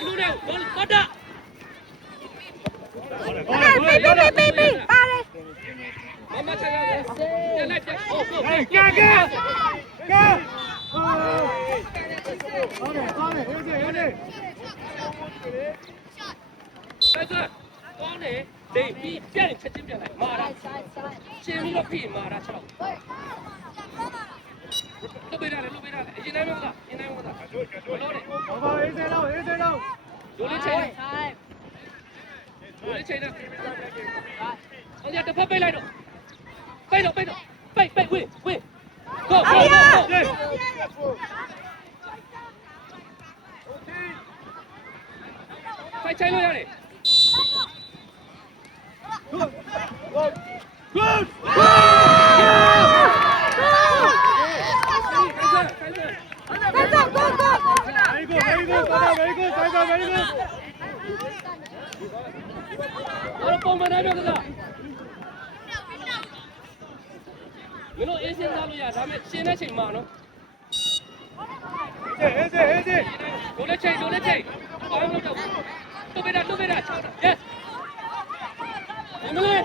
Blue down. Got that. Pi. Pare. Mama chạy ra. Chạy lại. Go. Bây giờ con này để đi chạy chết chim này mà ra. Chim nó phi mà ra chào. Lúc bây giờ này. Nhìn này không ta. đâu. Đồ lên chạy nè. Ông nhà tập pháp bay lại rồi. Bay rồi. Quỳ. Go. Phải chạy luôn này. Good. Very good. Ở công mà đây được rồi. Mình nói ấy xin ra luôn ya,咱们现在请嘛呢？ Easy. Đồ lên chạy. Bóng đâu. Lúc bên đây, chào nào. Yes. Em lên.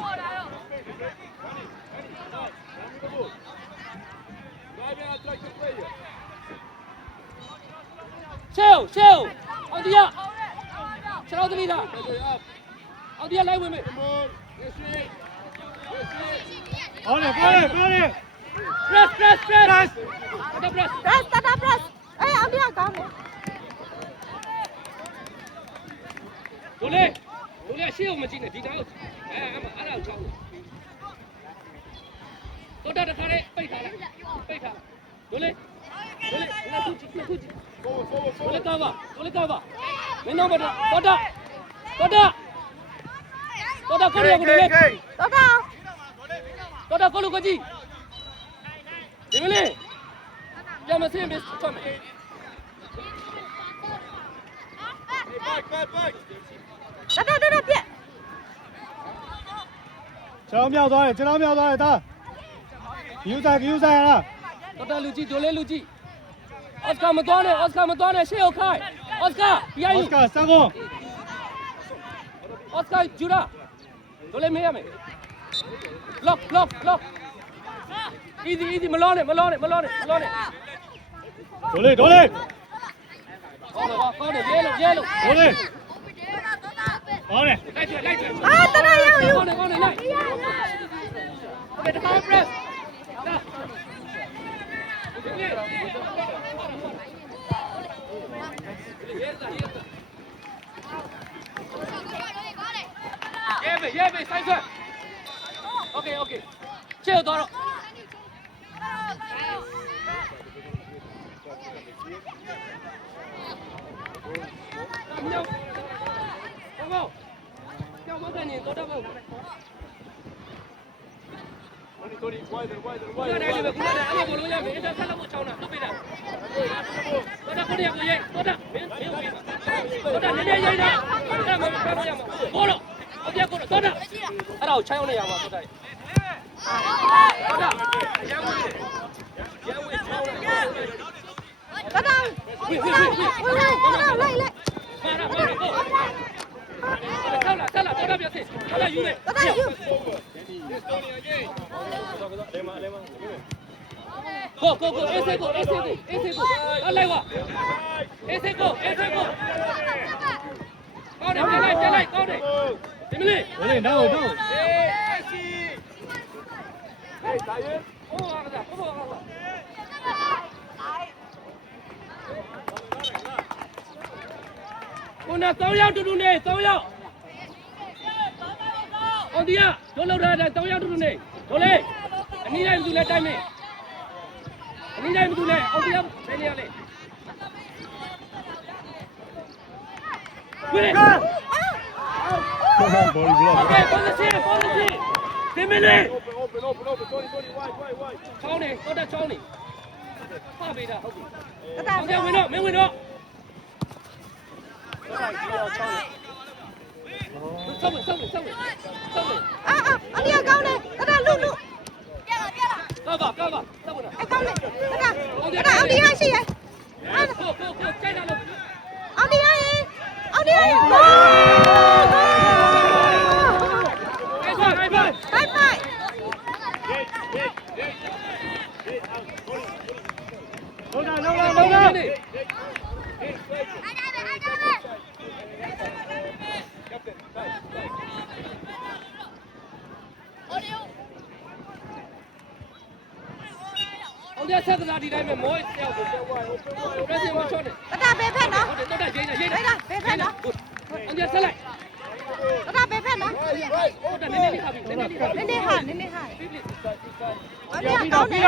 Chill. Ông đi ạ. Chào ông đi nào. Ông đi lại với mình. On it. Press. Press. Press. Ê, ông đi con. Đồ lên siêu mà chị này tí nào. Em ăn nào cháu. Tôi đã khá đấy, bay thả. Đồ lên. Nó khu chị. Đồ lên cao vào. Mình nó mà có đã. Có đi của đồ lên. Tốt không? Có đã có lúc có gì? Đi mình lên. Giờ mà xem biết cho mày. Đó, biết. Chờ秒rồi ta. Cứu ra là. Có đã lưu chi. Oscar mà toán này, siêu khai. Oscar, behind you. Oscar, Sango. Oscar, Judah. Đồ lên mày. Lock. Easy, mà lo này. Đồ lên. Con này, yellow. Đồ lên. On it. Lại. Tao đây yêu. Con này lại. Bây giờ power press. Về, sai rồi. Ok. Chill đó rồi. Không. Theo mỗi cái nhìn có đâu không? Đây này, anh em muốn mình sẽ sát một cháu nào, tốt bây giờ. Có đẹp rồi vậy, tốt ạ. Tốt ạ, đến đây dây nào. Đây mà cao rồi mà. Cô rồi. Cô rồi, tốt ạ. Ở đâu cháu này mà tốt đây. Tốt ạ. Tốt không? Lại. Sao là tốt ạ, tốt là yêu. Go. Ese go. Ở lại qua. Ese go. Con này, con này. Tìm đi. Đồ lên, đâu. Con nào tao nhau tụi này, tao nhau. Ông đi à, chỗ lâu ra tao nhau tụi này. Đồ lên. Anh đi đây tụi này time này. Anh đi đây tụi này, ông đi không? Đây này. Quên. Ball block. Okay, position. Tìm đi. Cháu này, có đã cháu này. Pha về đã, không. Ông theo nguyên đó. Xong rồi. Ông đi con này. Đó lụ. Cao vào, xong rồi nào. Con này. Đó ông đi hai xì vậy. Go, chạy nào luôn. အောင်တဲ့ဆက်ကစားဒီတိုင်းပဲမောတယောက်ကိုရက်စီမချောတယ် တတာဘေးဖက်နော် ဟုတ်တယ်တော်တာရေးနေရေးနေ ဒါဘေးဖက်နော် အောင်တဲ့ဆက်လိုက် တတာဘေးဖက်နော် ဟုတ်တယ်နည်းနည်းလေးခါပြီနည်းနည်းလေးခါပြီ နည်းနည်းဟာနည်းနည်းဟာ ပြီးပြီ အမြကောင်းတယ်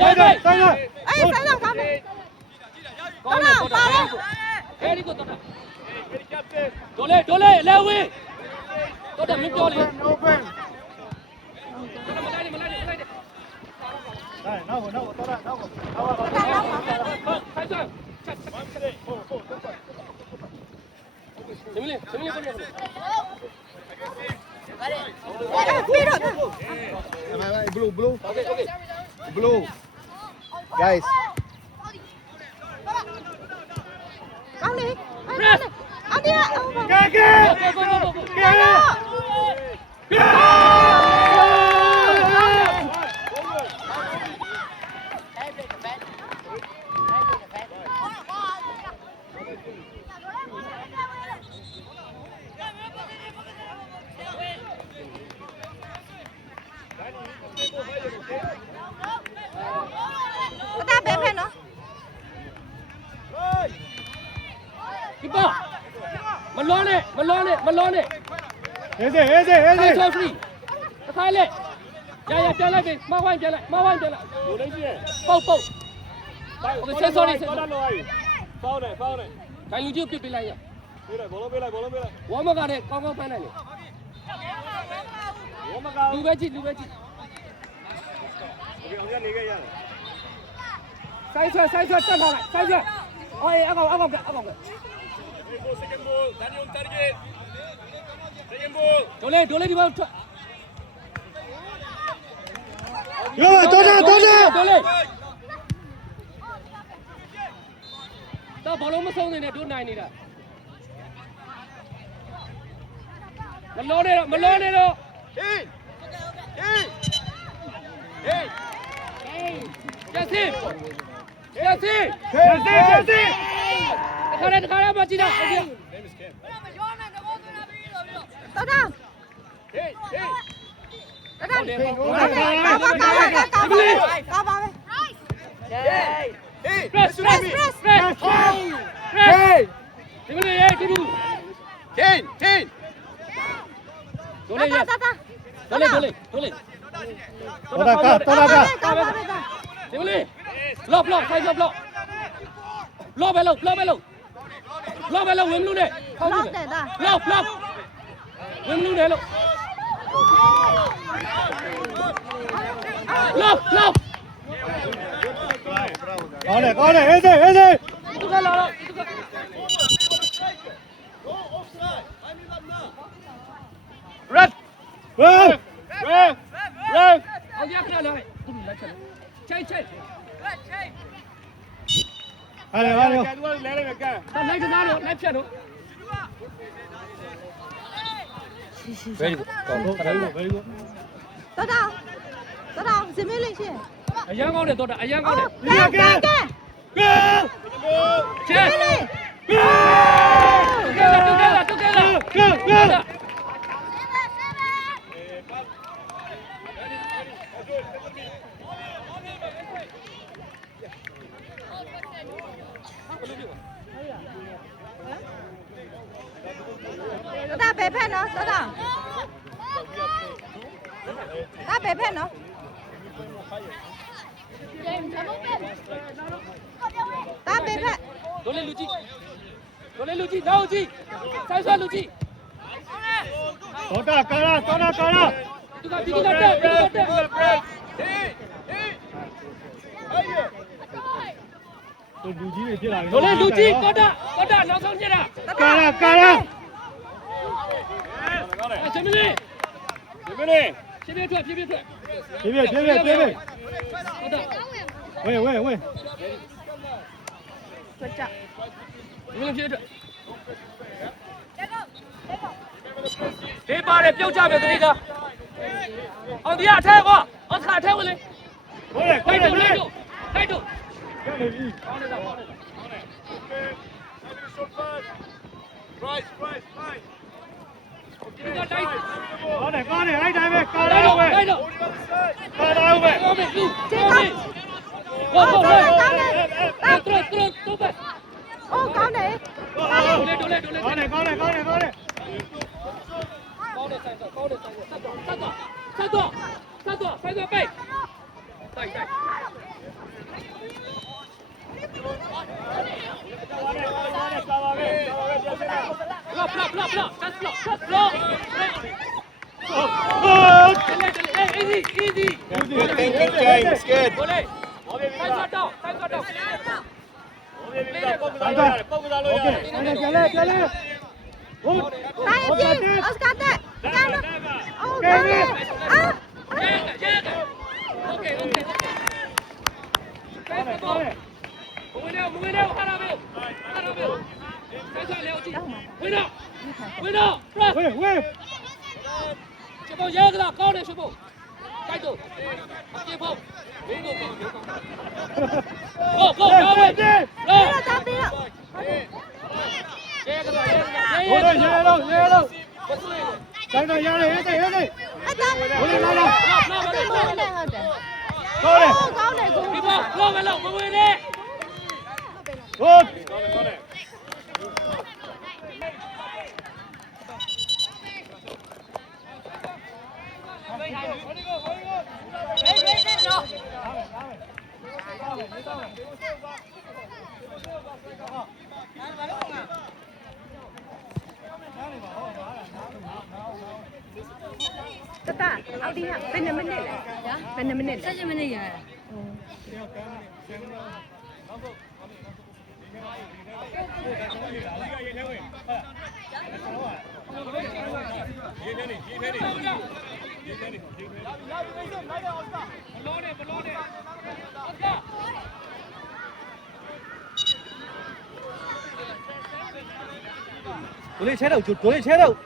လေလေ တိုင်းတိုင်း အေးဆိုင်တော့ကောင်းတယ် ကောင်းတယ်တော်တာအဲ့ဒီကိုတော်တာဒိုလေလဲဝင်းတော်တာမင်းပြောလေ open မလိုက်နဲ့ တိုင်းနောက်တော့တော့တော့နောက် တတာနောက်ပါ ဟုတ်ဆိုင်ဆိုင်ချက်စမလေးကိုပြော ပြီးတော့ blue Okay. blue guys ကောင်းတယ်အဒီအောင်ပါ ကဲကဲ Go. ကဲ တတာဘေးဖက်နော် Keeper. မလွန်နဲ့ Easy easy easy ဆော့ဖရီတစ်ခါလေရပြန်လိုက်ပြီမဝိုင်းပြန်လိုက်ဘိုးလေးကြီးပုတ်โอเคဆက် sorry တော့တော့આવીပေါင်းတယ် ခိုင်လူကြီးပြစ်ပေးလိုက်ရ ပေးလိုက်ဘောလုံးပေးလိုက် ဝမကတဲ့ကောင်းဖမ်းနိုင်တယ် ဘောမကောင်း လူပဲကြည့် โอเคအောင်ရနေခဲ့ရတယ် ဆိုင်ဆွဲတက်ထားလိုက်ဆိုင်ဆွဲအော်အကောင်က second ball Daniel target second ball ဒိုလေဒီဘောထွက် ရောတော့တော့ ဒိုလေတော့ဘောလုံးမဆုံးနေနဲ့တို့နိုင်နေတာမလောနေတော့ Yasin! တခါရဲမကြည့်တော့ တတာတတာကာပါပဲ Press! ဒီမလေးရေးတူဒိုလေရ တတာ ဒိုလေ တော့က ကာပါပဲကာ ဒီမလေးလော့ဆိုင်လော့ပဲလို့ဝင်မလို့နဲ့ခေါင်း လောက် ကြည့် တယ်ဒါ လော့ဝင်မလို့နဲ့လို့လော့ ကောင်းတယ် easy ဒီကလာတော့ Red! run အောင်ရခဏလာလိုက်ချိတ် ဟာလေ တော့လိုက်ကစားလို့လိုက်ဖြတ်တော့ Very good တတာဇမင်းလေးရှင်း အရန်ကောင်းတယ်တော့အရန်ကောင်းတယ် ကဲ ချက် လေး togetherတတာဘေးဖက်နော်တတာဘေးဖက်နော်တာဘေးဖက် ဒိုလေလူကြီးနောက်ကြည့်ဆိုင်ဆွဲလူကြီး တော့ကာရာ သူကဒီကတက် လူကြီးတွေဖြစ်လာပြီ ဒိုလေလူကြီးကောတာနောက်ဆုံးပြတာ ကာရာ စမလေး ဒီမလေး ဖြည်းထွက် ပြေး ဟုတ်တာ ဝေး စကြ ဒီမလေးဖြည်းထွက်ဒီပါတယ်ပြုတ်ကြပဲတတိကအောင်ဒီအထဲကွာအောင်ခါအထဲဝင်လေ ဟိုလေ လိုက်တို့ ခဲ့နေပြီ ဒီကတိုက် ကောင်းတယ်အဲ့တိုင်းပဲကာရာ လိုက် ပဲ တော့ ကာရာပဲ ကောင်းပြီလူကောင်းပြီ go go go throw back အိုးကောင်းတယ် ဒိုလေ ကောင်းတယ်ကောင်းတယ်ကောင်းတယ်ကောင်းတယ် ကောင်းတယ်ဆိုင်တော့ပိတ်တိုက်block easy Good thinking, James. Good. ဒိုလေဆိုင်တော့ โอเคပြန်လဲဟုတ် တိုင်းအပြည့်အော်စကာတက်ကျန်တော့အိုးကောင်းတယ်အာ Okay. Move it out, Harabil. Win up. Press. ဝေးဝေး Chebo, Yaga, call it, Chebo. Kaito. Keep up. Go. ပြေး Go. ပြီးတော့တာပြီးတော့ ဟိုတော့ရဲတော့တိုင်းတော့ရတယ်ဟဲ့ဟဲ့ အတား ဟိုလေလာလာ ဒီမိုးနဲ့ဟုတ်တယ် ကောင်းတယ် အိုးကောင်းတယ်ကို Keep up. Go, Melo. Move it in. ဟုတ် တတအော်ဒီကဘယ်နှမိနစ်လဲဘယ်နှမိနစ်လဲ 7 မိနစ်ရယ် ဒိုလေးချဲတော့ဒိုလေးချဲတော့